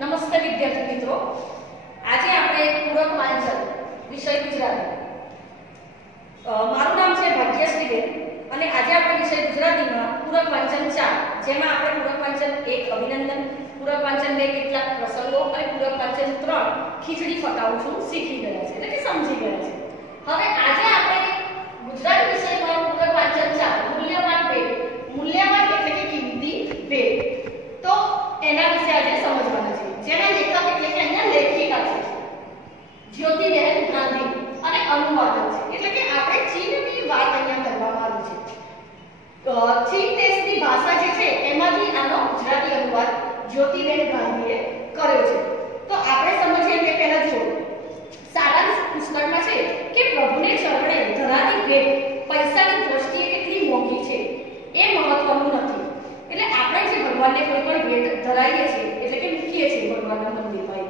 નમસ્તે વિદ્યાર્થી મિત્રો, આજે આપણે પૂરક વાંચન વિષય ગુજરાતી. મારું નામ છે ભાગ્યશ્રી બેન અને આજે આપણે વિષય ગુજરાતીમાં પૂરક વાંચન 4 જેમાં આપણે પૂરક વાંચન 1 અભિનંદન, પૂરક વાંચન 2 કેટલાક પ્રસંગો અને પૂરક વાંચન 3 ખીચડી ફટાવું છું શીખી ગયા છે, એટલે કે સમજી ગયા છે. હવે આજે આપણે ગુજરાતી વિષયમાં પૂરક વાંચન 4 મૂલ્યવાન ભેટ, મૂલ્યવાન એટલે કે કિંમતી ભેટ, તો એના વિશે આજે સમજવાના છે. જેના લેખક એટલે કે અહીંયા લેખિકા છે જ્યોતિબેન ગાંધી અને અનુવાદક છે, એટલે કે આપણે ચીનની વાત અહીંયા કરવામાં આવી છે. ચીન દેશની ભાષા જે છે એમાંથી આનો ગુજરાતી અનુવાદ જ્યોતિબેન ગાંધીએ કર્યો છે. તો આપણે સમજીએ કે પહેલા જો સારાંશ પુસ્તકમાં છે કે પ્રભુને ચરણે ધરાતી ભેટ પૈસાની દ્રષ્ટિએ કેટલી મોંઘી છે એ મહત્વનું નથી. એટલે આપણે જે ભગવાનને કોઈ પણ ભેટ ધરાવીએ છીએ એટલે કે મૂકીએ છીએ ભગવાનના મંદિરમાં,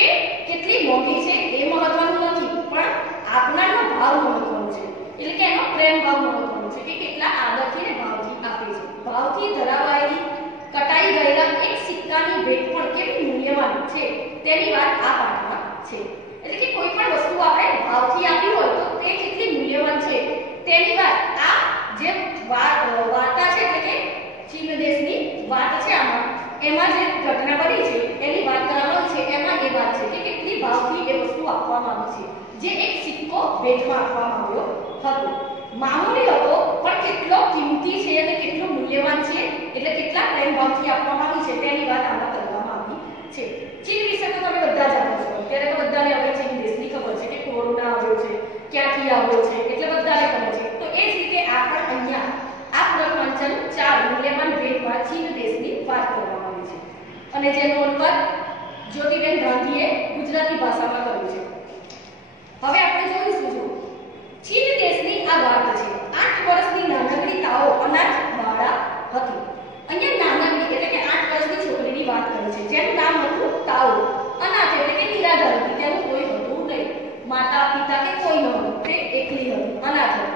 એ કેટલી મોંઘી છે એ મહત્વનું નથી, પણ આપનારનો ભાવ મહત્વનો છે. એટલે કે એનો પ્રેમ ભાવ મહત્વનો છે કે કેટલા આદરથી ને ભાવથી આપે છે. ભાવથી ધરાવાયેલી કટાઈ ગયેલા એક સિક્કાની ભેટ પણ કેટલી મૂલ્યવાન છે તેની વાત આ પાઠમાં છે. એટલે કે કોઈ પણ વસ્તુ આપણે ભાવથી આપી હોય તો તે કેટલી મૂલ્યવાન છે તેની વાત આ જે વાર્તા છે એટલે કે ચીન દેશની વાત છે એમાં જે ઘટના બની છે એની વાત કરવામાં છે. એમાં એ વાત છે કે કેટલી ભાવથી એ વસ્તુ આપવામાં આવી છે, જે એક સિક્કો ભેટમાં આપવામાં આવ્યો હતો. મામૂલી હતો પણ કેટલો કિંમતી છે અને કેટલો મૂલ્યવાન છે, એટલે કેટલા પ્રેમ ભાવથી આપવામાં આવી છે તેની વાત આમાં કરવામાં આવી છે. ચીન વિશે તો તમે બધા જાણો છો, અત્યારે તો બધાને હવે ચીન દેશની ખબર છે કે કોરોના આવ્યો છે, ક્યાંથી આવ્યો છે, એટલે બધાને ખબર છે. તો એ જ રીતે આ પણ અહીંયા આ પૂરક વાંચન 4 મૂલ્યવાન ભેટમાં ચીન દેશની વાત કરવામાં આવી છે અને જેનો અનુવાદ જ્યોતિબેન ગાંધીએ ગુજરાતી ભાષામાં કર્યો છે. હવે આપણે જોઈશું જો ચીન દેશની આ વાત છે. 8 વર્ષની નાનકડી તાઓ અનાથ બાળા હતી. અહીંયા નાનકડી એટલે કે 8 વર્ષની છોકરીની વાત કરે છે જેનું નામ હતું તાઓ. અનાથ એટલે કે નિરાધાર હતી, તેનું કોઈ હતું નહીં, માતા પિતા કે કોઈ ન હતું, તે એકલી હતી, અનાથ હતી.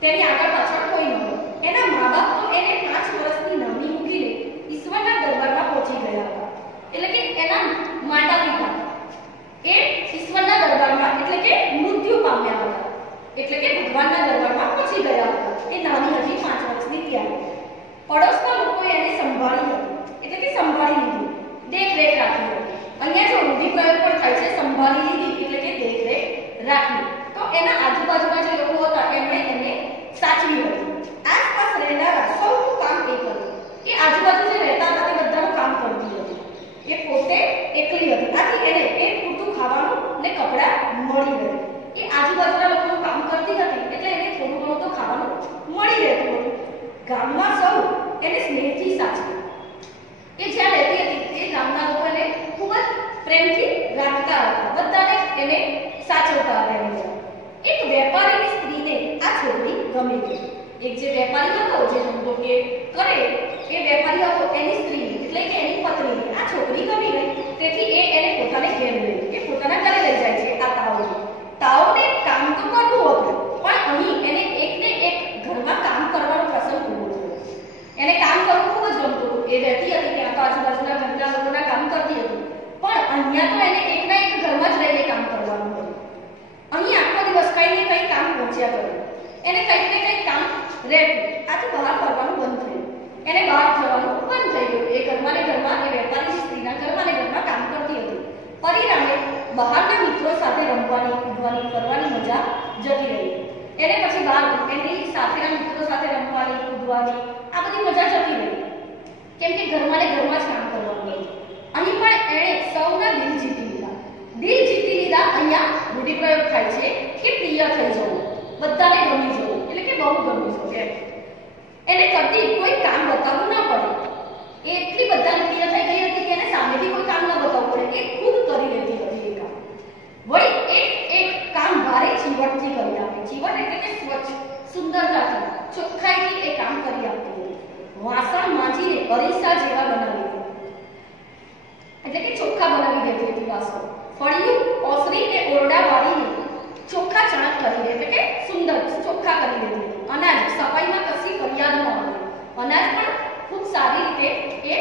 તેની આગળ પાછળ કોઈ ન હતું. એના મા-બાપ તો એને 5 વર્ષની નાની મૂકીને ઈશ્વરના દરબારમાં પહોંચી ગયા હતા. એટલે કે એના માતા-પિતા એ ઈશ્વરના દરબારમાં એટલે કે મૃત્યુ પામ્યા હતા, એટલે કે ભગવાનના દરબારમાં પહોંચી ગયા હતા. એ નાની હતી, 5 વર્ષની ત્યારે. પડોશના લોકોએ એને સંભાળી હતી, એટલે કે સંભાળી લીધી, દેખરેખ રાખી હતી. અહીંયા જો રૂઢિપ્રયોગ પણ થાય છે, સંભાળી લીધી એટલે કે દેખરેખ રાખી. તો એના આજુબાજુના જે લોકો હતા એમણે એને સાચવી હતી. આસપાસ રહેનારા સૌનું કામ એ હતું. એ આજુબાજુ જે રહેતા હતા તે બધાનું કામ કરતી હતી. એ પોતે એકલી હતી, આથી એને એક પૂરતું ખાવાનું ને કપડાં મળી રહે. એ આજુબાજુના લોકોનું કામ કરતી હતી એટલે એને થોડું ઘણું તો ખાવાનું મળી રહેતું હતું. ગામમાં સૌ એને સ્નેહથી સાચવી. એ જ્યાં રહેતી હતી તે ગામના લોકો એને ખૂબ જ પ્રેમથી રાખતા હતા, બધાને એને સાચવતા હતા. એક વેપારીની સ્ત્રીને આ છોકરી ગમી ગઈ. એક જે વેપારી હતો જે ધંધો કે કરે એ વેપારી હતો, એની સ્ત્રી એટલે કે એની પત્ની આ છોકરી ગમી ગઈ. તેથી એને પોતાને ઘેર લઈ ગઈ, એ પોતાના ઘરે લઈ જાય છે. આ તાઓને કામ તો કરવું હતું, પણ અહીં એને એકને એક ઘરમાં કામ કરવાનો પ્રસંગ ઉભો થયો. એને કામ કરવું ખૂબ જ ગમતું હતું. એ રહેતી હતી ત્યાં તો આજુબાજુના ઘરના લોકોના કામ કરતી હતી, પણ અહીંયા તો એને એકના એક ઘરમાં જ રહીને કામ કરવાનું હતું. અહીં આખો દિવસ કંઈ ને કંઈ કામ પહોંચ્યા કર્યું. એને કંઈક ને કંઈક કામ રહેતું, આથી બહાર ફરવાનું બંધ થયું. એને બહાર જવાનું બંધ થઈ ગયું. એ ઘરમાં ને ઘરમાં એ વેપારીની સ્ત્રીના ઘરમાં ને ઘરમાં કામ કરતી હતી. પરિણામે બહારના મિત્રો સાથે રમવાની, કૂદવાની, ફરવાની મજા જતી રહી. એને પછી બહાર એની સાથેના મિત્રો સાથે રમવાની, કૂદવાની આ બધી મજા જતી રહી, કેમ કે ઘરમાં ને ઘરમાં જ કામ કરવાનું હતું. અહીં પણ એણે સૌના દિલ જીતી લીધા. દિલ જીતી લીધા અહીંયા રૂઢિપ્રયોગ થાય છે કે પ્રિય થઈ જવું, બધાને ગમી જવું, એટલે કે બહુ ગમી જવું એમ. એને કરતી કોઈ કામ બતાવવું ન પડે. એ એટલી બધાને પ્રિય થઈ ગઈ હતી કે એને સામેથી કોઈ કામ ન બતાવવું પડે. એ ખુદ કરી લેતી હતી એ કામ. વળી એક કામ ભારે ચીવટથી કરી આપે. ચીવટ એટલે કે સ્વચ્છ, સુંદરતાથી, ચોખ્ખાઈથી એ કામ કરી આપતી હતી. વાસણ માંજીને અરીસા જેવા બનાવી દેતી, એટલે કે ચોખ્ખા બનાવી દેતી હતી વાસણ. ફળિયું, ઓસરી કે ઓરડા વાળીને ચોખ્ખા ચાણક કરી દે, એટલે કે સુંદર ચોખ્ખા કરી દેતી હતી. અનાજ સફાઈમાં કશી ફરિયાદ ન હતી. અનાજ પણ ખૂબ સારી રીતે એ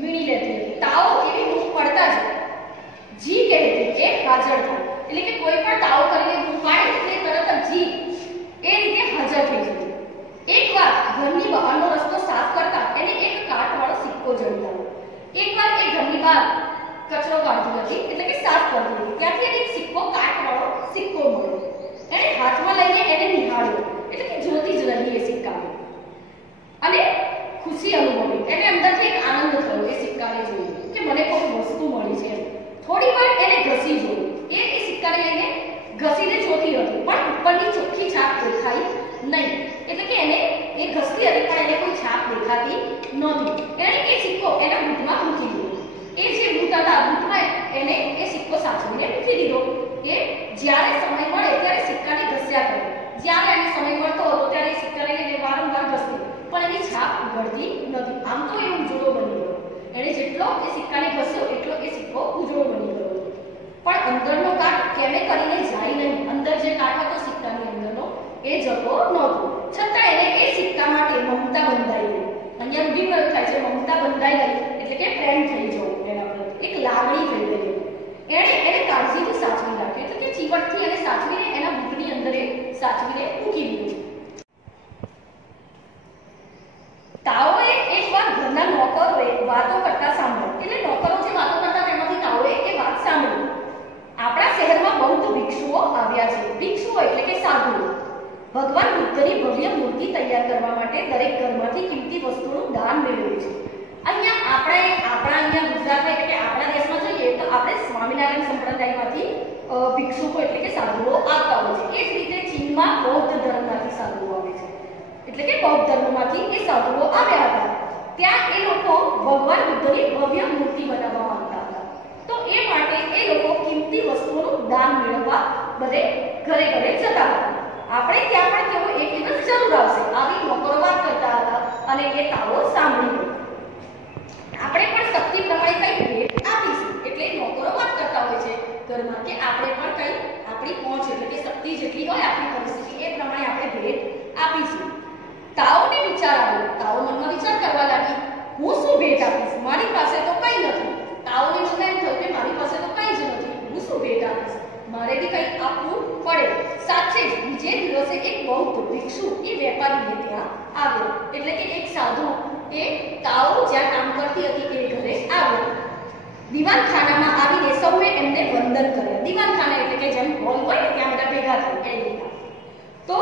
વીણી લેતી હતી. તાઓ એવી બૂમ પડતા બહાર કચરો કાઢતી હતી, એટલે કે સાફ કરતી હતી. ત્યાંથી એને એક સિક્કો કાટવાળો સિક્કો મળ્યો. એને હાથમાં લઈને એને નિહાળ્યો, એટલે કે જોતી જ રહી એ સિક્કાને અને ખુશી અનુભવી. એને અંદરથી એક આનંદ થયો એ સિક્કાને જોઈને કે મને કોઈ વસ્તુ મળી છે. થોડી વાર એને ઘસી જોયું. એ સિક્કાને લઈને ઘસીને જોતી હતી, પણ ઉપરની ચોખ્ખી છાપ દેખાઈ નહીં. એટલે કે એને એ ઘસતી હતી પણ એને કોઈ છાપ દેખાતી નહોતી. એણે એ સિક્કો એના બૂટમાં મૂકી દીધો. એ જે બૂટ હતા બૂટમાં એને એ સિક્કો સાચવીને મૂકી દીધો. એ જ્યારે સમય મળે ત્યારે સિક્કાને ઘસ્યા કરે. જ્યારે એને સમય મળતો હતો ત્યારે એ સિક્કાને લઈને વારંવાર ઘસતી, પણ એની છાપ ઉઘડતી નથી. આમ તો એ ઉજળો બની ગયો. એણે જેટલો એ સિક્કાને ઘસ્યો એટલો એ સિક્કો ઉજળો બની ગયો. પણ અંદરનો કાટ કેમે કરીને જાય નહીં. અંદર જે કાટ હતો સિક્કાની અંદરનો એ જતો નહોતો. છતાં એને એ સિક્કા માટે મમતા બંધાઈ ગઈ. અહીંયા રૂઢિપ્રયોગ થાય છે મમતા બંધાઈ ગઈ, એટલે કે પ્રેમ થઈ જવું એના પર, એક લાગણી થઈ ગઈ. એને કાળજીથી સાચવી રાખી, એટલે કે ચીવટથી એને સાચવીને એના બૂટની અંદર એ સાચવીને મૂકી દીધું. તાઓએ એકવાર ઘરના નોકરોએ વાતો કરતા સાંભળ્યા. એટલે નોકરો જે વાતો કરતા તેમાંથી તાઓએ એ વાત સાંભળી. આપણા શહેરમાં બૌદ્ધ ભિક્ષુઓ આવ્યા છે. ભિક્ષુઓ એટલે કે સાધુઓ ભગવાન બુદ્ધની ભવ્ય મૂર્તિ તૈયાર કરવા માટે દરેક ઘરમાંથી કિંમતી વસ્તુનું દાન મેળવે છે. અહીંયા આપણા ગુજરાતમાં એટલે કે આપણા દેશમાં જોઈએ તો આપણે સ્વામિનારાયણ સંપ્રદાયમાંથી ભિક્ષુકો એટલે કે સાધુઓ આવતા હોય છે. એ જ રીતે ચીનમાં બૌદ્ધ ધર્મમાંથી સાધુઓ આવે છે. એટલે કે બૌદ્ધ ધર્મમાંથી એ સાધુઓ આવ્યા હતા. ત્યાં એ લોકો ભગવાન બુદ્ધની ભવ્ય મૂર્તિ બનાવવા માંગતા હતા. તો એ માટે એ લોકો કિંમતી વસ્તુઓનું દાન મેળવવા બધે ઘરે ઘરે જતા હતા. આપણે ત્યાં પણ તેઓ એક દિવસ જરૂર આવશે. આવી નોકરો વાત કરતા હતા અને એ તાઓ સાંભળી. આપણે પણ શક્તિ પ્રમાણે કઈ ભેટ આપીશું. એટલે નોકરો વાત કરતા હોય છે ઘરમાં કે આપણે પણ કઈ આપણી પહોંચ એટલે કે શક્તિ જેટલી હોય આપણી પરિસ્થિતિ એ પ્રમાણે આપણે ભેટ આપીશું. તાઓને વિચાર આવ્યો. તાઓ મનમાં વિચાર કરવા લાગી, હું શું ભેટ આપીશ? મારી પાસે તો કંઈ નથી. તાઓને મનમાં એમ થયું કે મારી પાસે તો કંઈ જ નથી, હું શું ભેટ આપીશ? મારે બી કંઈ આપવું પડે. સાચે જ બીજે દિવસે એક બૌદ્ધ ભિક્ષુ એ વેપારીને ત્યાં આવ્યો. એટલે કે એક સાધુ એ તાઓ જ્યાં કામ કરતી હતી એ ઘરે આવ્યો. દીવાનખાનામાં આવીને સૌએ એમને વંદન કર્યા. દીવાનખાના એટલે કે જેમ હોલ હોય ને ત્યાં બધા ભેગા થાય એ રીતે. તો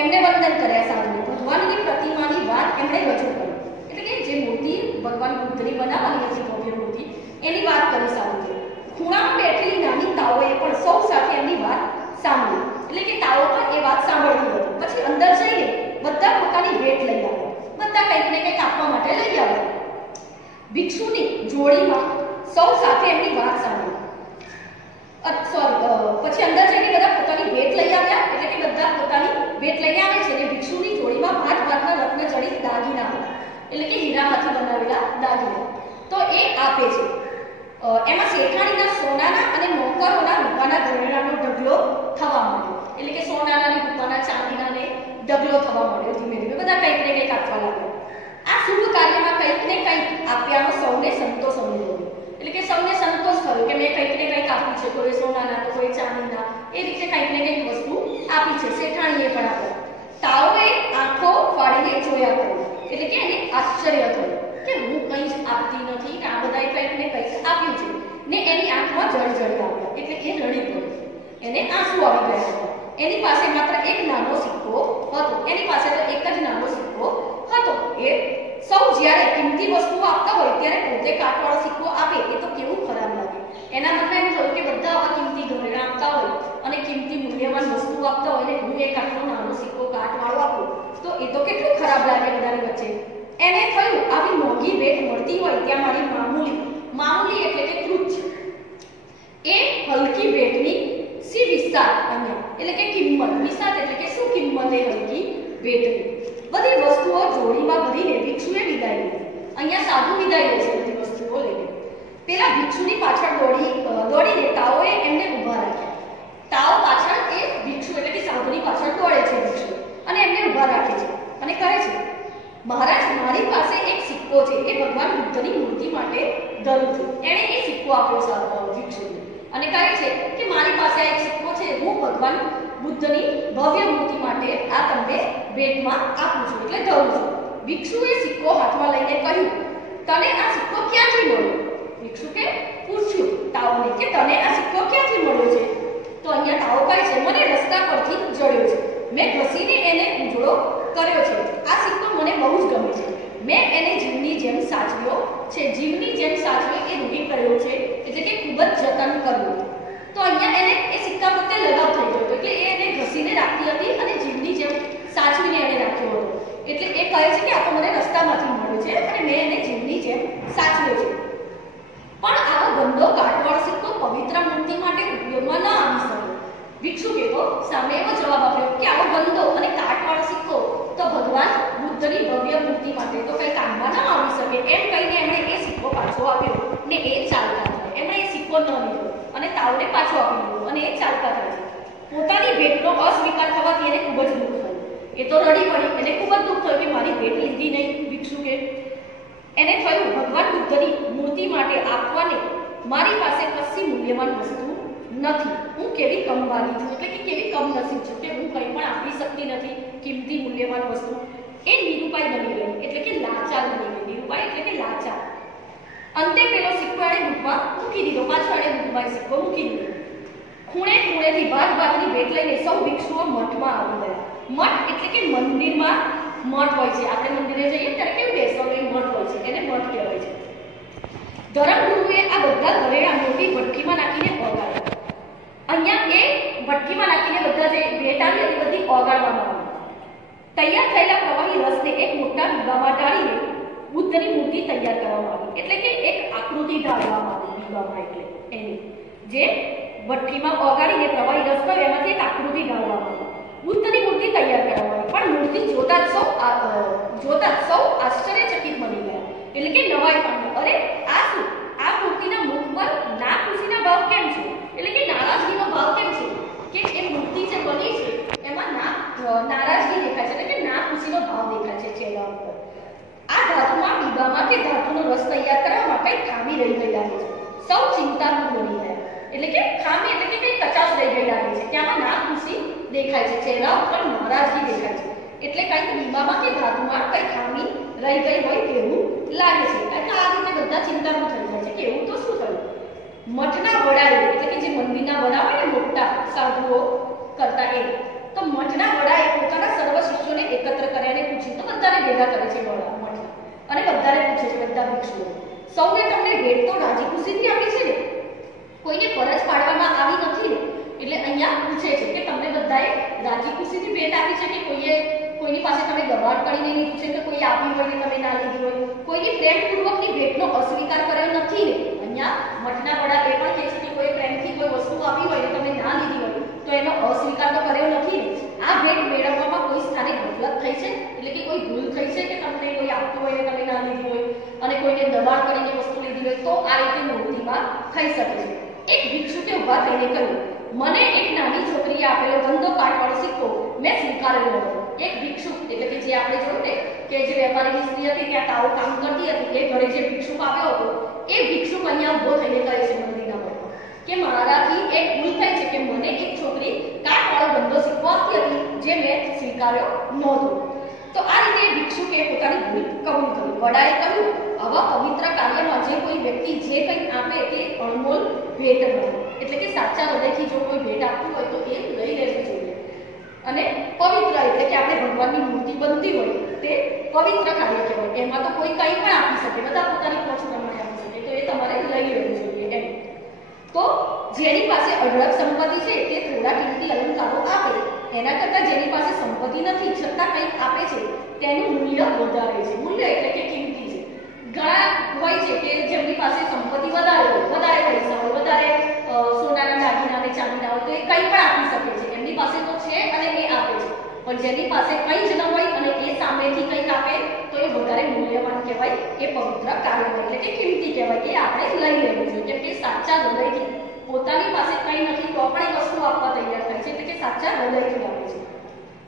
એમને વંદન કર્યા સાધુએ. ભગવાનની પ્રતિમાની વાત એમણે રજૂ કરી. એટલે કે જે મૂર્તિ ભગવાન બુદ્ધની બનાવવાની હતી ભવ્ય મૂર્તિ એની વાત કરી સાધુએ. ખૂણામાં બેઠેલી નાની તાઓએ પણ સૌ સાથે એમની વાત સાંભળી. એટલે કે તાઓ પણ એ વાત સાંભળતી હતી. પછી અંદર જઈને બધા પોતાની ભેટ લઈ આવ્યા. બધા કંઈક ને કંઈક આપવા માટે લઈ આવ્યા. ભિક્ષુની જોડીમાં સૌ સાથે એમની વાત સાંભળી. પછી અંદર જઈને બધા પોતાની ભેટ લઈ આવ્યા. એટલે કે બધા પોતાની ભેટ લઈને આવે છે. અને ભિક્ષુની જોડીમાં ભાતના રત્ન જડિત દાગીના હતા. એટલે કે હીરામાંથી બનાવેલા દાગીના તો એ આપે છે. એમાં શેઠાણીના સોનાના અને નોકરોના રૂપાના ઘરેણાનો ઢગલો થવા માંડ્યો. એટલે કે સોનાના અને રૂપાના ચાંદીના ને ઢગલો થવા માંડ્યો. ધીમે ધીમે બધા કંઈક ને કંઈક આપવા લાગ્યા. આ શુભ કાર્યમાં કંઈક ને કંઈક આપ્યાનો સૌને સંતોષ અનુભવ્યો. એટલે કે સૌને સંતોષ થયો કે મેં કંઈક ને કંઈક આપ્યું છે. કોઈ સોનાના તો કોઈ ચાંદીના એ રીતે કંઈક ને કંઈક વસ્તુ આપી છે. શેઠાણીએ પણ આપ્યા. તાઓએ આંખો ફાડીને જોયા કર્યું. એટલે કે એને આશ્ચર્ય થયું કે હું કંઈ જ આપતી નથી ને આ બધાએ કંઈક ને કંઈક આપ્યું છે. ને એની આંખમાં જળજળી આવ્યા. એટલે એ રડી પડી. એને આંસુ આવી ગયા હતા. એની પાસે માત્ર એક નાનો સિક્કો હતો. એની પાસે તો એક જ નાનો સિક્કો હતો. એ સૌ જ્યારે કિંમતી વસ્તુઓ આપતા હોય ત્યારે પોતે કાટવાળો સિક્કો આપે એ તો કેવું ખરાબ લાગે. એના મનમાં એમ થયું કે બધા આવા કિંમતી ઘરેણાં આપતા હોય અને કિંમતી મૂલ્યવાન વસ્તુઓ આપતા હોય ને હું એક આટલો નાનો સિક્કો કાટવાળો આપું તો એ તો કેટલું ખરાબ લાગે બધાની વચ્ચે. એને થયું આવી મોંઘી ભેટ મળતી હોય ત્યાં મારી મામૂલી એટલે કે તુચ્છ એ હલકી ભેટની સી વિસ્તાર અહીંયા એટલે કે કિંમત વિસ્તાર એટલે કે શું કિંમત એ હલકી ભેટની. બધી વસ્તુઓ જોડીમાં ભરીને ભિક્ષુએ વિદાય લીધી. અહીંયા સાધુ વિદાય લે છે બધી વસ્તુઓ લઈને. પેલા ભિક્ષુની પાછળ દોડીને તાઓએ એમને ઊભા રાખ્યા. તાઓ પાછળ એ ભિક્ષુ એટલે કે સાધુની પાછળ દોડે છે ભિક્ષુ અને એમને ઊભા રાખે છે અને કહે છે, મહારાજ મારી પાસે એક સિક્કો છે. એ ભગવાન બુદ્ધની મૂર્તિ માટે ધરું છું. એણે એ સિક્કો આપ્યો ભિક્ષુને અને કહે છે કે મારી પાસે આ એક સિક્કો છે. હું ભગવાન બુદ્ધની ભવ્ય મૂર્તિ માટે આ તમને ભેટમાં આપું છું એટલે ધરું છું. ભિક્ષુએ સિક્કો હાથમાં લઈને કહ્યું, તને આ સિક્કો ક્યાંથી મળ્યો? ભિક્ષુ કે રસ્તા પરથી જડ્યો છે, મેં ઘસીને એને ઉજળો કર્યો છે, આ સિક્કો મને બહુ જ ગમે છે, મેં એને જીવની જેમ સાચવ્યો છે. જીવની જેમ સાચવ્યો એ રૂઢિપ્રયોગ છે, એટલે કે ખૂબ જ જતન કરવું. તો અહીંયા એને એ સિક્કા પ્રત્યે લગાવ થઈ ગયો એટલે એ એને ઘસીને રાખતી હતી અને જીવની જેમ સાચવીને એને રાખ્યો હતો. એટલે એ કહે છે કે આ તો મને રસ્તામાંથી મળ્યો છે અને મેં એને જીવની જેમ સાચવ્યો છે. પણ આવો ગંદો કાટવાળો સિક્કો પવિત્ર મૂર્તિ માટે ઉપયોગમાં ન આવી શકે. ભિક્ષુકે તો સામે એવો જવાબ આપ્યો કે આવો ગંદો અને કાટવાળો સિક્કો તો ભગવાન બુદ્ધની ભવ્ય મૂર્તિ માટે તો કંઈ કામમાં ન આવી શકે. એમ કહીને એમણે એ સિક્કો પાછો આપ્યો ને એ ચાલતા થયા. એમણે એ સિક્કો ન લીધો અને તાવડે પાછો આપી દીધો અને એ ચાલતા થયા. પોતાની ભેટનો અસ્વીકાર થવાથી એને ખૂબ જ દુઃખ થયું. એ તો રડી પડી, એને ખૂબ જ દુઃખ થયું કે મારી ભેટ લીધી નહીં ભિક્ષુકે. એને થયું ભગવાન બુદ્ધની મૂર્તિ માટે આપવાને મારી પાસે કશી મૂલ્યવાન વસ્તુ નથી. હું કેવી કમવાલી છું, એટલે કે કેવી કમનસીબ છું કે હું કંઈ પણ આપી શકતી નથી કિંમતી મૂલ્યવાન વસ્તુ. એ નિરૂપાય બની ગઈ, એટલે કે લાચાર બની ગઈ. નિરૂપાય એટલે કે લાચાર. અંતે પેલો સિક્કો એણે દૂધમાં મૂકી દીધો, પાછો એણે દૂધમાં સિક્કો મૂકી દીધો. ખૂણે ખૂણેથી ભાતની ભેટ લઈને સૌ ભિક્ષુઓ મઠમાં આવી ગયા. મઠ એટલે કે મંદિરમાં મઠ હોય છે. આપણે મંદિરે જઈએ ત્યારે કેવું બેસવાનું મઠ હોય છે, એને મઠ કહેવાય છે. ધર્મગુરુએ આ બધા ઘરેણા મોટી ભઠ્ઠીમાં નાખીને ઓગાળ્યા. અહીંયા એ ભઠ્ઠીમાં નાખીને બધા જે ભેટ આવી હતી બધી ઓગાળવામાં આવી. તૈયાર થયેલા પ્રવાહી રસને એક મોટા દીવામાં ઢાળીને બુદ્ધની મૂર્તિ તૈયાર કરવામાં આવી. એટલે કે એક આકૃતિ ઢાળવામાં આવી દીવામાં, એટલે એની જે ભઠ્ઠીમાં ઓગાળીને પ્રવાહી રસ કર્યો એમાંથી એક આકૃતિ ઢાળવામાં આવી. બુદ્ધની મૂર્તિ તૈયાર કરવામાં આવી. પણ મૂર્તિ જોતા જ સૌ આશ્ચર્યચકિત બની ગયા, એટલે કે નવાઈ પામી. અરે આ શું? આ મૂર્તિના મુખ પર ના ખુશીના ભાવ કેમ છે, એટલે કે નારાજગીનો ભાવ કેમ છે કે એ મૂર્તિ જે બની છે એમાં નારાજગી દેખાય છે, એટલે કે ના ખુશીનો ભાવ દેખાય છે ચહેરા ઉપર. આ ધાતુમાં દીવામાં કે ધાતુનો રસ તૈયાર કરવા માટે ખામી રહી ગઈ લાગે છે. સૌ ચિંતાતુર બની ગયા, એટલે કે ખામી એટલે કે કંઈ કચાશ રહી ગઈ લાગે છે. ત્યાંમાં ના ખુશી દેખાય છે, ચહેરા ઉપર નારાજગી દેખાય છે. એટલે કંઈક દીવામાં કે ધાતુમાં કંઈ ખામી રહી ગઈ હોય તેવું લાગે છે. એટલે આ રીતે બધા ચિંતાતુર થઈ જાય છે કે એવું તો શું થયું. મઠના વડાએ, એટલે કે જે મંદિરના વડા હોય ને મોટા સાધુઓ કરતા એ, તો મઠના વડાએ પોતાના સર્વ શિષ્યોને એકત્ર કર્યા અને પૂછ્યું. તો બધાને ભેગા કરે છે વડા મઠ અને બધાને પૂછે છે, બધા ભિક્ષુઓ, સૌએ તમને ભેટ તો રાજી ખુશીથી આપી છે ને, કોઈને ફરજ પાડવામાં આવી નથી ને? એટલે અહીંયા પૂછે છે કે તમને બધાએ રાજી ખુશીથી ભેટ આપી છે કે કોઈની પાસે તમે દબાણ કરીને લીધું છે કે કોઈ આપી હોય ને તમે ના લીધી હોય? કોઈની પ્રેમપૂર્વકની ભેટનો અસ્વીકાર કર્યો નથી ને? અહીંયા મઠના વડા એ પણ કહે છે કે કોઈ પ્રેમથી કોઈ વસ્તુ આપી હોય ને તમે ના લીધી હોય તો એનો અસ્વીકાર તો કર્યો નથી ને? આ ભેટ મેળવવામાં કોઈ સ્થાને ગફલત થઈ છે, એટલે કે કોઈ ભૂલ થઈ છે કે તમને કોઈ આપતું હોય ને તમે ના લીધી હોય અને કોઈને દબાણ કરીને વસ્તુ લીધી હોય તો આ રીતે મૂર્તિમાં થઈ શકે છે. એક ભિક્ષુકે ઊભા થઈને કહ્યું, મને એક નાની છોકરીએ આપેલો ગંદો કાટવાળો સિક્કો મેં સ્વીકારેલો હતો. એક ભિક્ષુક એટલે કે જે આપણે જોયું ને કે જે વેપારીની સ્ત્રી હતી ત્યાં તાવ કામ કરતી હતી, એ ઘરે જે ભિક્ષુક આવ્યો હતો એ ભિક્ષુક અહીંયા ઊભો થઈને કહે છે મંદિરના મઠમાં કે મારાથી એક ભૂલ થઈ છે કે મને એક છોકરી કાટવાળો ગંદો સિક્કો આપતી હતી જે મેં સ્વીકાર્યો નહોતો. તો આ રીતે ભિક્ષુકે પોતાની ભૂલ કબૂલ કરી. વડાએ કહ્યું, આવા પવિત્ર કાર્યમાં જે કોઈ વ્યક્તિ જે કંઈ આપે તે અણમોલ ભેટ નથી, એટલે કે સાચા હૃદયથી જો કોઈ ભેટ આપતું હોય તો એ લઈ લેવી જોઈએ. અને પવિત્ર એટલે કે આપણે ભગવાનની મૂર્તિ બનતી હોય તે પવિત્ર કાર્ય કહેવાય. એમાં તો કોઈ કંઈ પણ આપી શકે, બધા પોતાની પહોંચ પ્રમાણે આપી શકે, તો એ તમારે લઈ લેવું જોઈએ એમ. તો જેની પાસે અઢળક સંપત્તિ છે તે થોડા કિંમતી અલંકારો આપે, એના કરતાં જેની પાસે સંપત્તિ નથી છતાં કંઈક આપે છે તેનું મૂલ્ય વધારે છે. મૂલ્ય એટલે કે કિંમતી છે. ઘણા હોય છે કે જેમની પાસે સંપત્તિ વધારે હોય, વધારે પૈસા હોય, વધારે સોનાના દાગીના અને ચાંદીના હોય તો એ કંઈ પણ આપી શકે છે. એમની પાસે તો છે અને એ આપે છે. પણ જેની પાસે કંઈ જ ન હોય અને એ સામેથી કંઈક આપે તો એ વધારે મૂલ્યવાન કહેવાય, એ પવિત્ર કાર્ય એટલે કે કિંમતી કહેવાય. એ આપણે લઈ લેવું જોઈએ, કેમ કે સાચા હૃદયથી પોતાની પાસે કંઈ નથી તો પણ એ વસ્તુ આપવા તૈયાર થાય છે, એટલે કે સાચા હૃદયથી આપે છે.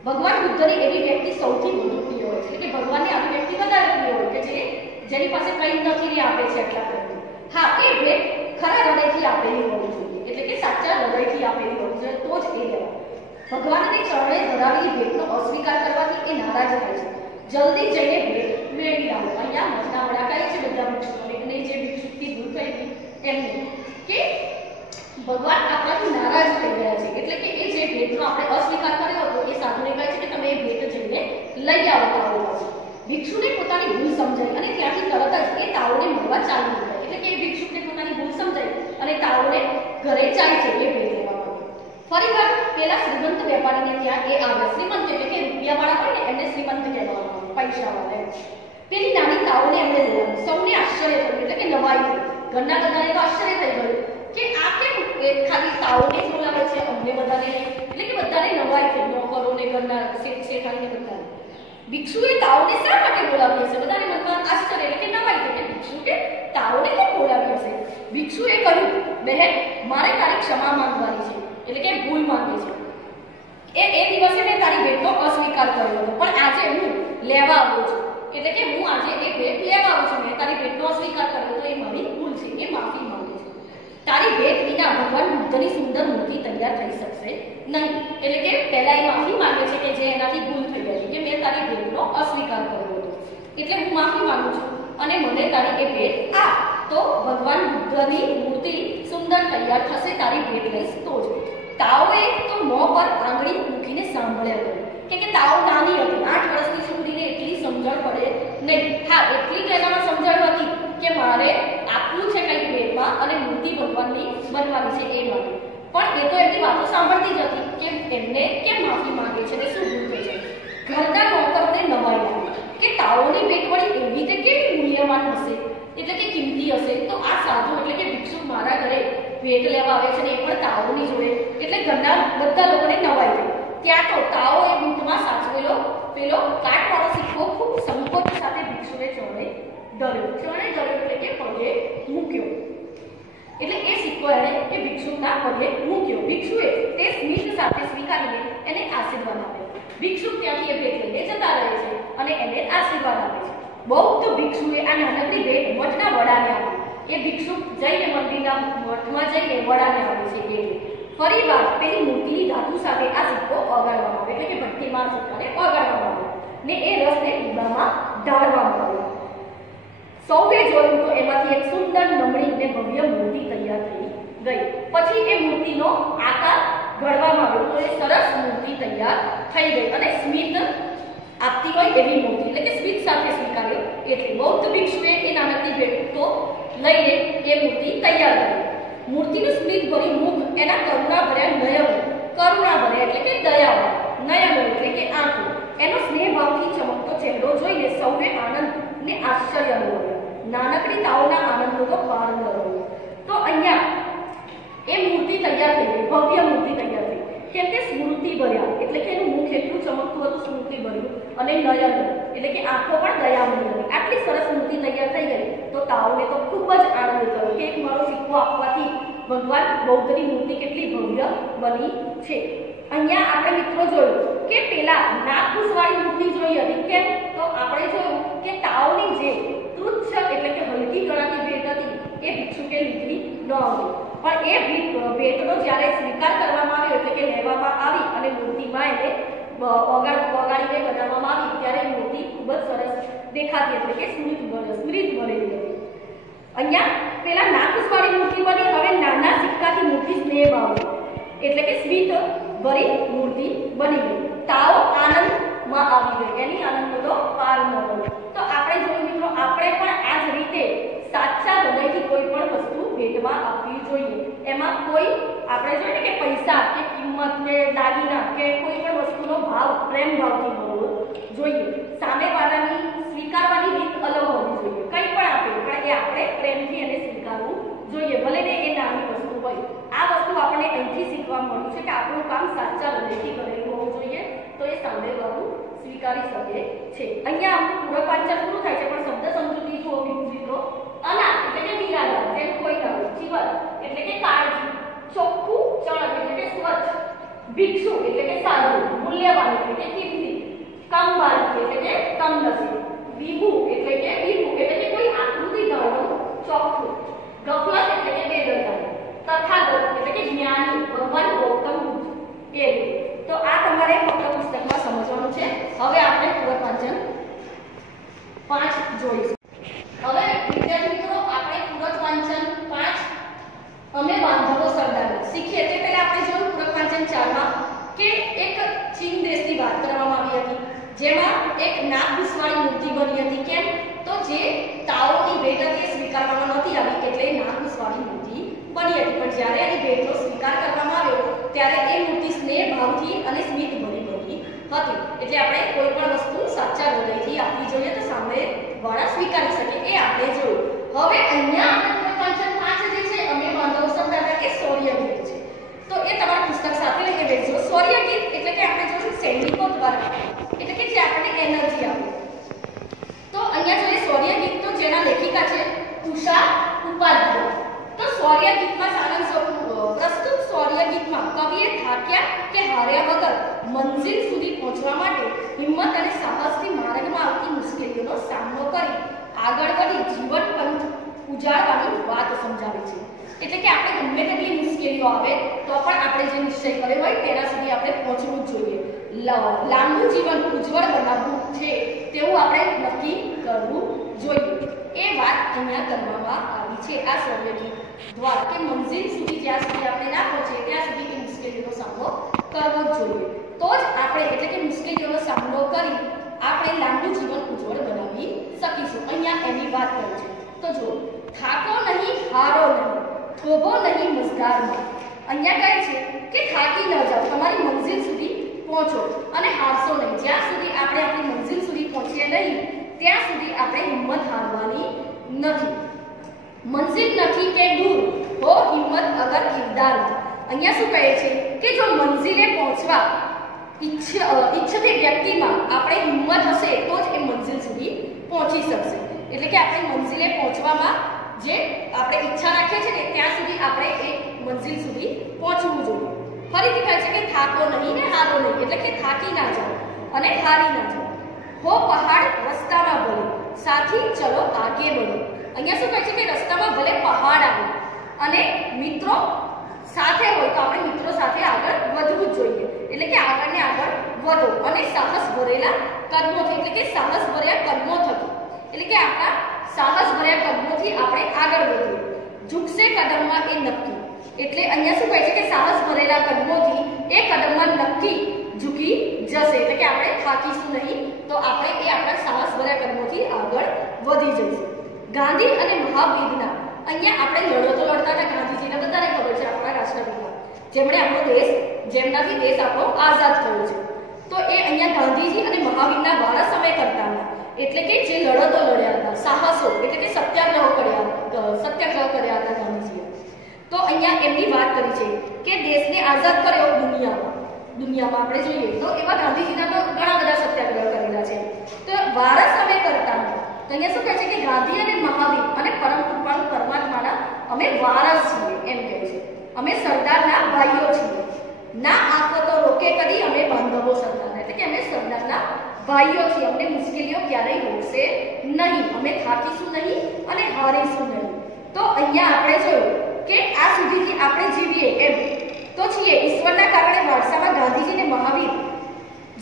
ભગવાન બુદ્ધની એવી વ્યક્તિ સૌથી વધુ પ્રિય હોય છે, એટલે કે ભગવાનને આવી વ્યક્તિ વધારે પ્રિય હોય કે જેની પાસે કંઈ નથી ને આપે છે એટલા પ્રેમથી. હા, એ ભેટ ખરા હૃદયથી આપેલી હોવી જોઈએ, એટલે કે સાચા હૃદયથી આપેલી હોવી જોઈએ તો જ એ લેવાય. ભગવાનને ચરણે ધરાવેલી ભેટનો અસ્વીકાર કરવાથી એ નારાજ થાય છે. જલ્દી જઈને ભેટ મેળવી આવો. અહીંયા મઠના વડા કહે છે બધા ભિક્ષુઓને, અને જે ભિક્ષુકથી દૂર થઈ હતી એમને કે ભગવાન આપણાથી નારાજ થઈ ગયા છે, એટલે કે એ જે ભેટનો આપણે અસ્વીકાર કર્યો હતો એ સાધુને કહે છે કે તમે એ ભેટ જઈને લઈ આવતા હોવ. ભિક્ષુને પોતાની ભૂલ સમજાઈ અને ત્યાંથી તરત જ એ તાઓને મળવા ચાલી નીકળ્યા. એટલે કે એ ભિક્ષુને પોતાની ભૂલ સમજાઈ અને તાઓને ઘરે જાય છે એ ભેટ લેવા માટે. ફરીવાર પેલા શ્રીમંત વેપારીને ત્યાં એ આવ્યા. શ્રીમંત એટલે કે રૂપિયાવાળા હોય ને એમને શ્રીમંત કહેવામાં આવે, પૈસાવાળા. પેલી નાની તાઓને એમણે જોયા. સૌને આશ્ચર્ય થયું, એટલે કે નવાઈ થઈ. ઘરના બધાને તો આશ્ચર્ય થઈ ગયું કે આ કેમ ખાલી તાઓને જ બોલાવે છે, અમને બધાને નહીં. એટલે કે બધાને નવાઈ થઈ, નોકરોને, ઘરના શેઠાણીને બધાને. ભિક્ષુએ તાઓને શા માટે બોલાવી હશે? બધાને મનમાં આશ્ચર્ય એટલે કે નવાઈ થઈ કે ભિક્ષુએ તાઓને કેમ બોલાવી હશે? ભિક્ષુએ કહ્યું, બહેન, મારે તારી ક્ષમા માંગવાની છે, એટલે કે ભૂલ માંગી છે. એ દિવસે મેં તારી ભેટનો અસ્વીકાર કર્યો હતો, પણ આજે હું લેવા આવ્યો છું. એટલે કે હું આજે એ ભેટ લેવા આવું છું. મેં તારી ભેટનો અસ્વીકાર કર્યો તો એ મારી ભૂલ છે, એ માફી માંગુ છું. તારી ભેટ વિના ભગવાન બુદ્ધની સુંદર મૂર્તિ તૈયાર થઈ શકશે નહીં. એટલે કે પહેલા એ માફી માંગે છે કે જે એનાથી ભૂલ થઈ ગઈ કે મેં તારી ભેટનો અસ્વીકાર કર્યો હતો, એટલે હું માફી માંગુ છું અને મને તારી એ ભેટ આ તો ભગવાન બુદ્ધની મૂર્તિ સુંદર તૈયાર થશે તારી ભેટ લઈશ તો જ. તાઓએ તો મોં પર આંગળી મૂકીને સાંભળ્યા કર્યું કે તાઓ નાની હતી, 8 વર્ષની છોકરીને એટલી સમજણ પડે નહીં. હા, એટલી જ એનામાં સમજણ હતી કે મારે આપવું છે કંઈક ભેટમાં અને મૂર્તિ ભગવાનની બનવાની છે એ માટે. પણ એ તો એમની વાતો સાંભળતી જ હતી કે એમને કેમ માફી માંગે છે ને શું ભૂલ થઈ છે. ઘરના નોકરોને નવાઈ લાગી કે તાઓની ભેટ વળી એવી રીતે કેવી મૂલ્યવાન હશે, એટલે કે કિંમતી હશે. તો આ સાધુ એટલે કે ભિક્ષુક મારા ઘરે ભેટ લેવા આવે છે ને એ પણ તાઓની જોડે, એટલે ઘરના બધા લોકોને નવાઈ થઈ. ત્યાં તો તાઓ એ બૂટમાં સાચવેલો પેલો કાટવાળો સિક્કો ખૂબ સંકોચ સાથે ભિક્ષુને ચરણે ધર્યો. ચરણે ધર્યો એટલે કે પગે મૂક્યો. એટલે એ સિક્કો એણે એ ભિક્ષુકના પગે મૂક્યો. ભિક્ષુએ તે સ્મિત સાથે સ્વીકારીને એને આશીર્વાદ આપ્યો. ભિક્ષુક ત્યાંથી એ ભેટ લઈને જતા રહે છે અને એને આશીર્વાદ આપે છે. બૌદ્ધ ભિક્ષુએ આ નાનકડી ભેટ મઠના વડાને આપી. એ ભિક્ષુક જઈને મંદિરના મઠમાં જઈને વડાને આપે છે ભેટ. ફરીવાર પેલી મૂર્તિની ધાતુ સાથે આ સિક્કો ઓગાળવામાં આવે, એટલે કે ભઠ્ઠીમાં સિક્કાને ઓગાળવામાં આવે ને એ રસને દીવામાં ઢાળવામાં આવે. સૌએ જોયું તો એમાંથી એક સુંદર નમણી ને ભવ્ય મૂર્તિ તૈયાર થઈ ગઈ. પછી એ મૂર્તિનો આકાર ઘડવામાં આવ્યો તો એ સરસ મૂર્તિ તૈયાર થઈ ગઈ અને સ્મિત આપતી હોય એવી મૂર્તિ, એટલે કે સ્મિત સાથે સ્વીકાર્યો. એટલે બૌદ્ધ ભિક્ષુએ એ નાનકડી ભેટ તો લઈને એ મૂર્તિ તૈયાર કરી. મૂર્તિનું સ્મિત ભરી મુખ, એના કરુણા ભર્યા નયનો, કરુણા ભર્યા એટલે કે દયાવાળા નયનો એટલે કે આંખો, એનો સ્નેહ ભાવથી ચમકતો ચહેરો જોઈને સૌને આનંદ ને આશ્ચર્ય અનુભવ્યા. નાનકડી તાઓના આનંદનો તો પાર ન રહ્યો. તો અહીંયા એ મૂર્તિ તૈયાર થઈ ગઈ, ભવ્ય મૂર્તિ તૈયાર થઈ. કેમ કે સ્મૃતિ ભર્યા એટલે કે એનું મુખ એટલું ચમકતું હતું, સ્મૃતિ ભર્યું અને નયન એટલે કે આંખો પણ દયામણી હતી. આટલી સરસ મૂર્તિ તૈયાર થઈ ગઈ તો તાઓને તો ખૂબ જ આનંદ થયો કે એક મારો સિક્કો આપવાથી ભગવાન બૌદ્ધની મૂર્તિ કેટલી ભવ્ય બની છે. અહીંયા આપણે મિત્રો જોયું કે પેલા નાગપૂસવાળી મૂર્તિ જોઈ હતી. કેમ? તો આપણે જોયું કે તાઓની જે તુચ્છ એટલે કે હલકી ગણાતી ભેટ હતી એ ભિક્ષુકે લીધી ન હતી. પણ એ ભેટનો જ્યારે સ્વીકાર કરવામાં આવ્યો એટલે કે લેવામાં આવી અને મૂર્તિમાં એને ઓગાળીને બનાવવામાં આવી ત્યારે મૂર્તિ ખૂબ જ સરસ દેખાતી, એટલે કે સ્મૃત ભરેલી હતી. અહીંયા પેલા નાગપૂસવાળી મૂર્તિ બની, હવે નાના સિક્કાથી મૂર્તિ સ્નેહ ભાવની એટલે કે સ્મિત ભરી મૂર્તિ બની ગઈ. તાઓ આનંદમાં આવી ગઈ, એની આનંદનો તો પાર ન રહ્યો. તો આપણે જોયું મિત્રો, આપણે પણ આ જ રીતે સાચા હૃદયથી કોઈ પણ વસ્તુ ભેટમાં આપવી જોઈએ. એમાં કોઈ આપણે જોઈએ કે પૈસા કે કિંમત કે દાગીના કે કોઈ પણ વસ્તુનો ભાવ પ્રેમ ભાવથી હોવો જોઈએ. સામેવાળાની સ્વીકારવાની રીત અલગ હોવી જોઈએ. કંઈ પણ આપે પણ એ આપણે પ્રેમથી એને સ્વીકારવું જોઈએ, ભલે ને એ નાની વસ્તુ હોય. આ વસ્તુ આપણને અહીંથી શીખવા મળ્યું છે કે આપણું કામ સાચા હૃદયથી કરેલું હોવું જોઈએ તો એ સામેવાળું સ્વીકારી શકે છે. અહીંયા પૂરક વાંચન પૂરું થાય છે પણ શબ્દ સમજૂતી જુઓ મિત્રો. અનાથ એટલે કે નિરાધાર, જેમ કોઈ ના હોય. જીવન એટલે કે કાળજી. ચોખ્ખું ચણક એટલે કે સ્વચ્છ. ભિક્ષુ એટલે કે સાધુ. મૂલ્યવાન એટલે કે કિંમતી. કમવાલ એટલે કે કમનસીબ. વિભુ એટલે કે કોઈ આકૃતિ ધરાવતું ચોખ્ખું. ગફલત એટલે કે બેદરકારી. તથાગત એટલે કે જ્ઞાની, ભગવાન ગૌતમ બુદ્ધ એ. તો આ તમારે ફક્ત પુસ્તકમાં સમજવાનું છે. હવે આપણે પૂરક વાંચન 5 જોઈશું. હવે વિદ્યાર્થી મિત્રો, આપણે પૂરક વાંચન 5 અમે વાંધો સરદાર શીખીએ તે પહેલા આપણે જોયું પૂરક વાંચન 4 માં જેમાં એક નાક ઘૂસવાળી મૂર્તિ બની હતી. કેમ? તો જે તાઓની ભેટ હતી સ્વીકારવામાં નહોતી આવી એટલે નાક ઘૂસવાળી મૂર્તિ બની હતી. પણ જ્યારે એની ભેટનો સ્વીકાર કરવામાં આવ્યો ત્યારે એ મૂર્તિ સ્નેહ ભાવથી અને સ્મિત ભરી બની હતી. એટલે આપણે કોઈ પણ વસ્તુ સાચા હૃદયથી આપવી જોઈએ તો સામે વાળા સ્વીકારી શકે, એ આપણે જોયું. હવે અહીંયા આપણે વાંચન 5 જે છે અમે બાંધવ શબ્દ હતા કે શૌર્ય ગીત છે, તો એ તમારા પુસ્તક સાથે લઈને બેસજો. શૌર્ય ગીત એટલે કે આપણે જોયું સૈનિકો દ્વારા, એટલે કે જે આપણને એનર્જી આપે. તો અહીંયા જોઈએ શૌર્ય ગીત, તો જેના લેખિકા છે ઉષા ઉપાધ્યાય. તો શૌર્ય ગીતમાં પ્રસ્તુત શૌર્ય ગીતમાં કવિએ થાક્યા કે હાર્યા વગર મંજિલ સુધી પહોંચવા માટે હિંમત અને સાહસથી માર્ગમાં આવતી મુશ્કેલીઓનો સામનો કરી આગળ વધી જીવન પંથ ઉજાડવાની વાત સમજાવે છે. એટલે કે આપણે ગમે તેટલી મુશ્કેલીઓ આવે તો પણ આપણે જે નિશ્ચય કર્યો હોય તેના સુધી આપણે પહોંચવું જ જોઈએ. લાંબુ જીવન ઉજ્જવળ બનાવવું છે તેવું આપણે નક્કી કરવું જોઈએ. એ વાત અહીંયા કરવામાં આવી છે આ શૌર્ય ગીત દ્વારા, કે મંજિલ સુધી જ્યાં સુધી આપણે ના પહોંચીએ ત્યાં સુધી એ મુશ્કેલીનો સામનો કરવો જ જોઈએ. તો જ આપણે એટલે કે મુશ્કેલીઓનો સામનો કરી આપણે લાંબુ જીવન ઉજ્જવળ બનાવી શકીશું. અહીંયા એની વાત કરી છે. તો જો થાકો નહીં, હારો નહીં, થોભો નહીં મઝધારમાં. અહીંયા કહે છે કે થાકી ન જાઓ, તમારી મંજિલ સુધી પહોંચો અને હારશો નહીં. જ્યાં સુધી આપણે આપણી મંજિલ સુધી પહોંચીએ નહીં ત્યાં સુધી આપણે હિંમત હારવાની નથી. મંજિલ નથી કે દૂર હો હિંમત અગર કિરદારમાં. અહીંયા શું કહે છે કે જો મંજિલે પહોંચવા ઈચ્છતી વ્યક્તિમાં આપણે હિંમત હશે તો જ એ મંજિલ સુધી પહોંચી શકશે. એટલે કે આપણે મંજિલે પહોંચવામાં જે આપણે ઈચ્છા રાખીએ છીએ ને ત્યાં સુધી આપણે એ મંજિલ સુધી પહોંચવું જોઈએ. ફરીથી કહે છે કે થાકો નહીં ને હારો નહીં, એટલે કે થાકી ના જાઓ અને હારી ના જાઓ. હો પહાડ રસ્તામાં ભલે સાથી ચલો આગે બઢો. અહીંયા શું કહે છે કે રસ્તામાં ભલે પહાડ આવે અને મિત્રો સાથે હોય તો આપણે મિત્રો સાથે આગળ વધવું જ જોઈએ. એટલે કે આગળ ને આગળ વધો અને સાહસ ભરેલા કદમોથી, એટલે કે સાહસ ભર્યા કદમો થકી, એટલે કે આપણા સાહસ ભર્યા કદમોથી આપણે આગળ વધીએ. ઝૂકશે કદમમાં એ નક્કી, એટલે અહીંયા શું કહે છે કે સાહસ ભરેલા કદમોથી એ કદમમાં નક્કી ઝૂકી જશે. એટલે કે આપણે થાકીશું નહીં તો આપણે એ આપણા સાહસ ભર્યા કદમોથી આગળ વધી જઈશું. ગાંધી અને મહાવીરના, અહીંયા આપણે લડતો લડતા હતા ગાંધીજીને બધાને ખબર છે, આપણા રાષ્ટ્રપિતા જેમણે આપણો દેશ, જેમનાથી દેશ આપણો આઝાદ થયો છે. તો એ અહીંયા ગાંધીજી અને મહાવીરના વાળા સમય કરતા હતા, એટલે કે જે લડતો લડ્યા હતા, સાહસો એટલે કે સત્યાગ્રહ કર્યા હતા ગાંધીજીએ. તો અહીંયા એમની વાત કરી છે કે દેશને આઝાદ કર્યો દુનિયામાં આપણે જોઈએ તો એવા ગાંધીજીના તો ઘણા બધા સત્યાગ્રહ કરેલા છે. તો વારસ અમે કરતા હતા. તો અહીંયા શું કહે છે કે ગાંધી અને મહાવીર અને પરમ કૃપાળુ પરમાત્માના અમે વારસ છીએ એમ કહે છે. અમે સરદારના ભાઈઓ છીએ. ના આફતો રોકે કદી અમે બાંધવો સરદારના, એટલે કે અમે સરદારના ભાઈઓ છીએ. અમને મુશ્કેલીઓ ક્યારેય રોકશે નહીં, અમે થાકીશું નહીં અને હારીશું નહીં. તો અહીંયા આપણે જોયું કે આ સુધીથી આપણે જીવીએ એમ તો છીએ ઈશ્વરના કારણે વારસામાં ગાંધીજી અને મહાવીર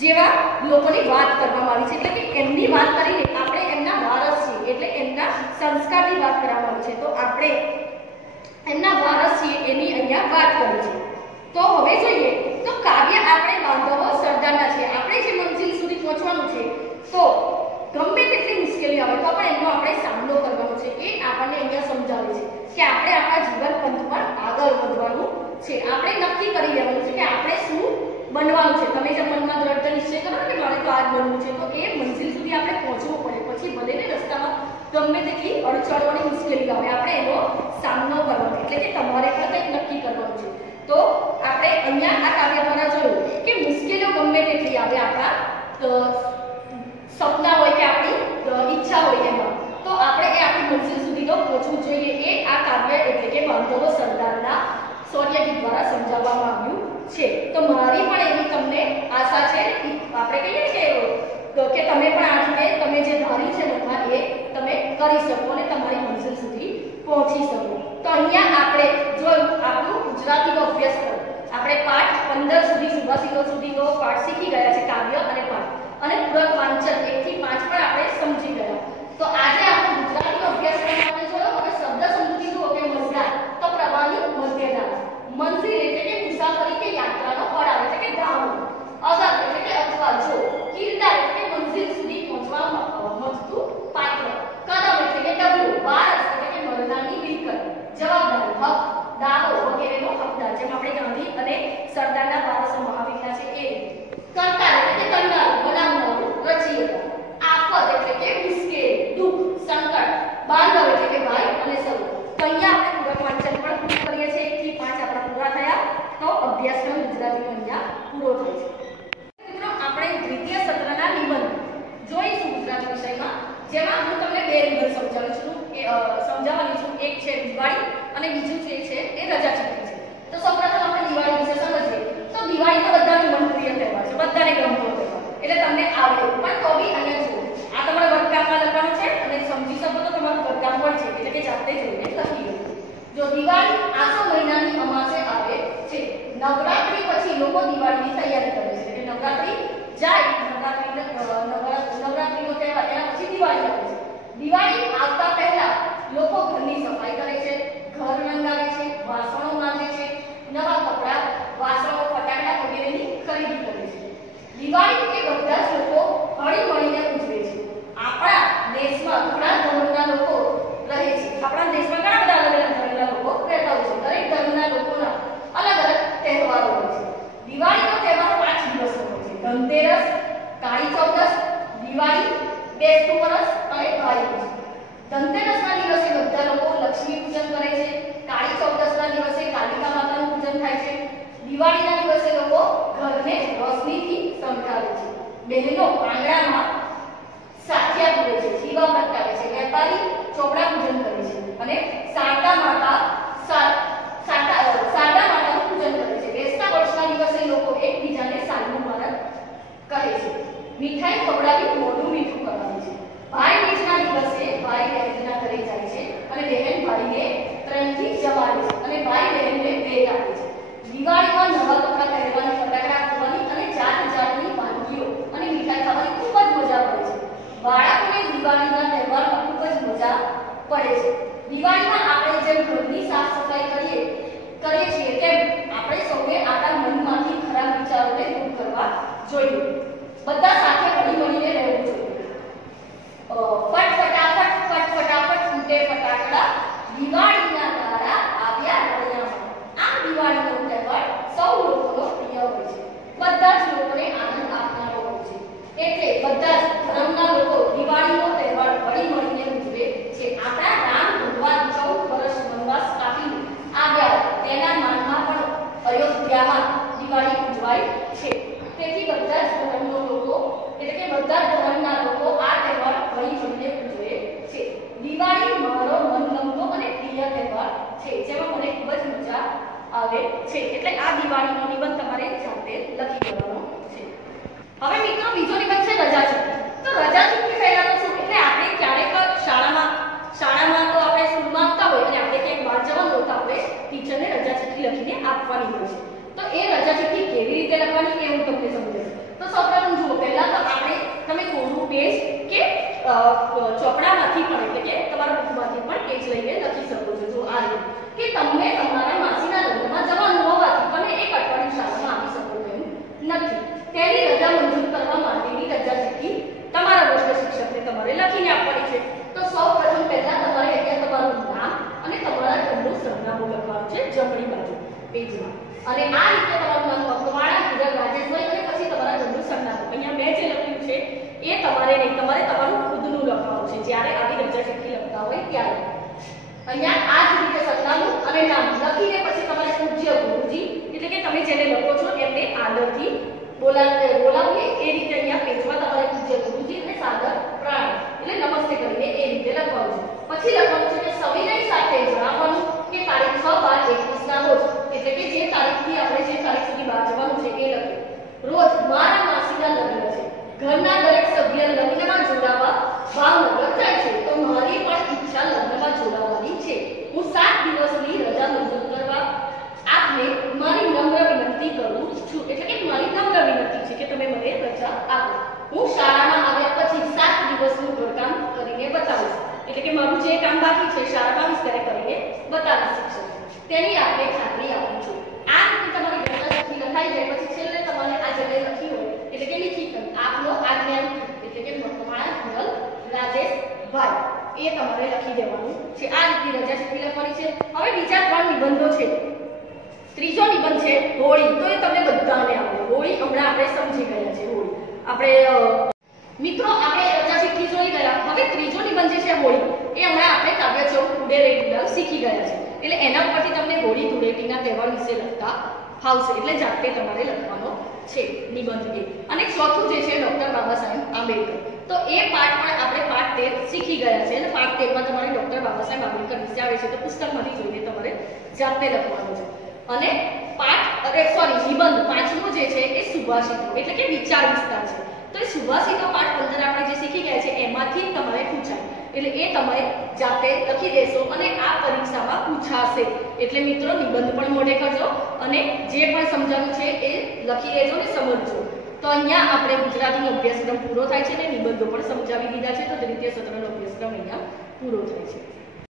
જેવા લોકોની વાત કરવામાં આવી છે. એટલે કે એમની વાત કરીને આપણે એમના વારસ છીએ, એટલે એમના સંસ્કારની વાત કરવામાં આવી છે. તો આપણે એમના વારસ છીએ એની અહીંયા વાત કરી છે. તો હવે જોઈએ તો કાવ્ય આપણે બાંધવો સરદારના છે. આપણે જે મંજિલ સુધી પહોંચવાનું છે તો ગમે તેટલી મુશ્કેલી આવે તો પણ એનો આપણે સામનો કરવાનો છે. એ આપણને અહીંયા સમજાવે છે કે આપણે આપણા જીવન પંથ પર આગળ વધવાનું છે. આપણે નક્કી કરી લેવાનું છે કે આપણે શું બનવાનું છે. તમે જે મનમાં દ્રઢ નિશ્ચય કરો કે મારે તો આ જ બનવું છે, તો એ મંજિલ સુધી આપણે પહોંચવું પડે. પછી ભલે ને રસ્તામાં ગમે તેટલી અડચણો અને મુશ્કેલીઓ આવે આપણે એનો સામનો કરવાનો, એટલે કે તમારે પણ કંઈક નક્કી કરવાનું છે. તો આપણે અહીંયા આ કાવ્ય દ્વારા જોયું કે મુશ્કેલીઓ ગમે તેટલી આવે, આપણા સપના હોય કે આપણી ઈચ્છા હોય એમાં, તો આપણે એ આપણી મંજિલ સુધી તો પહોંચવું જોઈએ. એ આ કાવ્ય એટલે કે બાંધવો સરદારના શૌર્ય ગીત દ્વારા સમજાવવામાં આવ્યું છે. તો મારી પણ એવી તમને આશા છે, આપણે કહીએ કે તમે પણ આ રીતે તમે જે ધાર્યું છે મનમાં એ તમે કરી શકો અને તમારી મંજિલ સુધી પહોંચી શકો. તો અહીંયા આપણે જોયું આપણું ગુજરાતીનો અભ્યાસક્રમ, આપણે પાઠ 15 સુધી સુભાષિતો સુધીનો પાઠ શીખી ગયા છે, કાવ્ય અને પાઠ, અને પૂરક વાંચન 1 થી 5 પણ આપણે સમજી ગયા. તો આજે આપણે ગુજરાતીનો અભ્યાસક્રમ આપણે જોયો અને શબ્દ સમજૂતી જુઓ કે મઝધાર તો પ્રવાહની મધ્યધારા, મંજિલ એટલે કે મુસાફરી કે યાત્રાનો પડાવ એટલે કે ગામ, અગર એટલે કે અથવા, જો, કિરદાર એટલે કે અને સરદારના વારસો મહાવીરના છે એ કરતા એટલે કે કરનાર બનાવનાર રચયિતા આફત એટલે કે મુશ્કેલ દુઃખ સંકટ બાંધવ એટલે કે ભાઈ અને સૌ તો અહીંયા આપણે પૂરક વાંચન પણ પૂરું કરીએ છીએ 1 થી 5 આપણા પૂરા થયા તો અભ્યાસક્રમ ગુજરાતીનો અહીંયા પૂરો થાય છે મિત્રો આપણે દ્વિતીય સત્રના નિબંધ જોઈશું ગુજરાતી વિષયમાં જેમાં હું તમને બે નિબંધ સમજાવવાની છું એક છે દિવાળી અને બીજું જે છે એ રજા છૂટી છે તો સૌપ્રથમ આપણે દિવાળી વિશે સમજીએ તો દિવાળી તો બધાનો મનપ્રિય તહેવાર છે બધાને ગમતો તહેવાર એટલે તમને આવડે પણ તો બી અહીંયા જુઓ આ તમારે વર્ગકામમાં લખવાનું છે અને સમજી શકો તો તમારું વર્ગકામ પણ છે એટલે કે જાતે જોઈને લખી લો જો દિવાળી આસો મહિનાની અમાસે આવે છે નવરાત્રી પછી લોકો દિવાળીની તૈયારી કરે છે એટલે નવરાત્રી જાય નવરાત્રીનો તહેવાર એના પછી દિવાળી આવે છે દિવાળી આવતા પહેલા લોકો ઘરની સફાઈ કરે છે ઘર રંગાવે છે વાસણો માંજે છે નવા કપડાં વાસણો ફટાકડા વગેરેની ખરીદી કરે છે દિવાળી એ બધા જ લોકો હળી મળીને ઉજવે છે આપણા દેશમાં ઘણા ધર્મના લોકો રહે છે આપણા દેશમાં ઘણા બધા અલગ અલગ ધર્મના લોકો રહેતા હોય છે દરેક ધર્મના લોકોના અલગ અલગ તહેવારો હોય છે દિવાળીનો તહેવાર 5 દિવસનો હોય છે ધનતેરસ કાળી ચૌદસ દિવાળી બેસતું વરસ અને ભાઈ બીજ ધનતેરસના દિવસે બધા લોકો લક્ષ્મી પૂજન કરે છે કાળી ચૌદસના દિવસે કાલિકા માતાનું પૂજન થાય છે દિવાળીના દિવસે લોકો ઘરને રોશનીથી શણગારે છે બહેનો આંગણામાં સાથિયા પૂરે છે દીવા પ્રગટાવે છે વેપારી ચોપડા પૂજન કરે છે અને શારદા માતાનું પૂજન કરે છે બેસતા વર્ષના દિવસે લોકો એકબીજાને સાલ મુબારક કહે છે મીઠાઈ ખવડાવી મોઢું મીઠું કરાવે છે ભાઈ બીજના દિવસે ભાઈ બહેનના ઘરે જાય છે અને બહેન ભાઈને પ્રેમથી જમાડે છે અને ભાઈ બહેનને ભેટ આપે છે દિવાળીમાં નવા કપડાં પહેરવાની ફટાકડા ફોડવાની અને જાત જાતની વાનગીઓ અને મીઠાઈ ખાવાની ખૂબ જ મજા પડે છે બાળકોને દિવાળીના તહેવારમાં ખૂબ જ મજા પડે છે દિવાળીમાં આપણે જેમ ઘરની સાફ સફાઈ કરીએ છીએ તેમ આપણે સૌએ આપણા મનમાંથી ખરાબ વિચારોને દૂર કરવા જોઈએ બધા સાથે હળી મળીને રહેવું જોઈએ ફટાફટ ફૂટે ફટાકડા દિવાળીના તારા આવ્યા રળિયામાં આ દિવાળીનો તહેવાર સૌ લોકોનો પ્રિય હોય છે બધા જ લોકોને આનંદ આપનારો હોય છે એટલે બધા જ ધર્મના લોકો દિવાળીનો તહેવાર હળી મળીને ઉજવે છે આપણા રામ ભગવાન 14 વર્ષ વનવાસ કાપીને આવ્યા તેના માનમાં પણ અયોધ્યામાં દિવાળી ઉજવાય છે તેથી બધા જ ધર્મના લોકો આ તહેવાર હળી મળીને ઉજવે છે દિવાળી મારો મનગમતો અને પ્રિય તહેવાર છે જેમાં મને ખૂબ જ મજા આવે છે એટલે આ દિવાળીનો નિબંધ તમારે જાતે લખી દેવાનો છે હવે મિત્રો બીજો નિબંધ છે રજા છૂટી તો રજા છૂટી પહેલા તો શું એટલે આપણે ક્યારેક શાળામાં તો આપણે સ્કૂલમાં આવતા હોય અને આપણે ક્યાંક બહાર જવાનું હોતા હોય ટીચરને રજા છૂટી લખીને આપવાની હોય છે તો એ રજા છૂટી કેવી રીતે લખવાની એ હું તમને સમજાવીશ તો સૌપ્રથમ જુઓ પહેલા તો તમે કોરું પેજ કે ચોપડામાંથી પણ એટલે કે તમારા બુકમાંથી પણ પેજ લઈને લખી શકો છો જો આ રીતે કે તમને તમારા માસીના લગ્નમાં જવાનું હોવાથી તમે એક અઠવાડિયું શાળામાં આવી શકો તેમ નથી તેની રજા મંજૂર કરવા માટેની રજા ચિઠ્ઠી તમારા વરિષ્ઠ શિક્ષકને તમારે લખીને આપવાની છે તો સૌપ્રથમ પહેલા તમારે અહીંયા તમારું નામ અને તમારા ઘરનું સરનામું લખવાનું છે જમણી બાજુ પેજમાં અને આ રીતે તમારું નામ મકવાણા હિરલ રાજેશભાઈ અને પછી તમારા ઘરનું સરનામું અહીંયા મેં જે લખ્યું છે એ તમારે નહીં તમારે તમારું ખુદનું લખવાનું છે જ્યારે આવી રજા ચિઠ્ઠી લખતા હોય ત્યારે અહીંયા આ જ રીતે સરનામું અને નામ લખીને પછી તમારે પૂજ્ય ગુરુજી એટલે કે તમે જેને લખો છો એમને આદરથી બોલાવીએ એ રીતે અહીંયા પેજમાં તમારે પૂજ્ય ગુરુજી અને સાદર પ્રણામ એટલે નમસ્તે કરીને એ રીતે લખવાનું છે પછી લખવાનું છે કે સવિનય સાથે જણાવવાનું કે તારીખ 6/12/21 ના રોજ એટલે કે જે તારીખથી આપણે જે તારીખ સુધી બહાર જવાનું છે એ લખીએ રોજ મારા માસીના લગ્ન છે ઘરના દરેક સભ્ય લગ્નમાં જોડાવા ભાવનગર જાય છે તો મારી પણ ઈચ્છા લગ્નમાં જોડાવાની છે હું 7 દિવસની રજા મંજૂર કરવા આપને મારી નમ્ર વિનંતી કરું છું એટલે કે મારી નમ્ર વિનંતી છે કે તમે મને રજા આપો હું શાળામાં આવ્યા પછી 7 દિવસનું ઘરકામ કરીને બતાવીશ એટલે કે મારું જે કામ બાકી છે શાળામાં વિસ્તારે કરીને બતાવીશ શિક્ષક તેની આપણે ખાતરી આપું છું આ રીતે તમારી રજા ચિઠ્ઠી લખાઈ જાય પછી છેલ્લે તમારે આ જગ્યાએ લખી હોય એટલે કે લીખી કરી આપનો આજ્ઞા એટલે કે મકવાણા હિરલ રાજેશભાઈ એ તમારે લખી દેવાનું છે આ રીતે રજા ચિઠ્ઠી લખવાની છે હવે બીજા 3 નિબંધો છે ત્રીજો નિબંધ નિબંધ છે હોળી, તો એ તમને બધાને આવડે. હોળી હમણાં આપણે સમજી ગયા છે. હોળી આપણે મિત્રો આપણે ચર્ચા શીખી જોઈ ગયા. હવે ત્રીજો નિબંધ જે છે હોળી, એ હમણાં આપણે કાવ્ય ચૌદ ઉડે રે ગુલાલ શીખી ગયા છે. એટલે એના ઉપરથી તમને હોળી ધૂળેટીના તહેવાર વિશે લખતા આવશે. એટલે જાતે તમારે લખવાનો છે નિબંધ એ. અને ચોથું જે છે ડોક્ટર બાબા સાહેબ આંબેડકર, તો એ પાઠ પણ આપણે પાઠ 13 શીખી ગયા છે. અને પાઠ 13 માં તમારે ડોક્ટર બાબા સાહેબ આંબેડકર વિશે આવે છે, તો પુસ્તકમાંથી જોઈને તમારે જાતે લખવાનું છે. અને નિબંધ પાંચમો જે છે એ સુભાષિતો એટલે કે વિચાર વિસ્તાર છે. તો એ સુભાષિતો પાઠ 15 આપણે જે શીખી ગયા છે એમાંથી તમારે પૂછાય, એટલે એ તમે જાતે લખી દેશો અને આ પરીક્ષામાં પૂછાશે. એટલે મિત્રો નિબંધ પણ મોઢે કરજો અને જે પણ સમજાવ્યું છે એ લખી લેજો અને સમજજો. તો અહીંયા આપણે ગુજરાતીનો અભ્યાસક્રમ પૂરો થાય છે અને નિબંધો પણ સમજાવી દીધા છે. તો દ્વિતીય સત્રનો અભ્યાસક્રમ અહીંયા પૂરો થાય છે.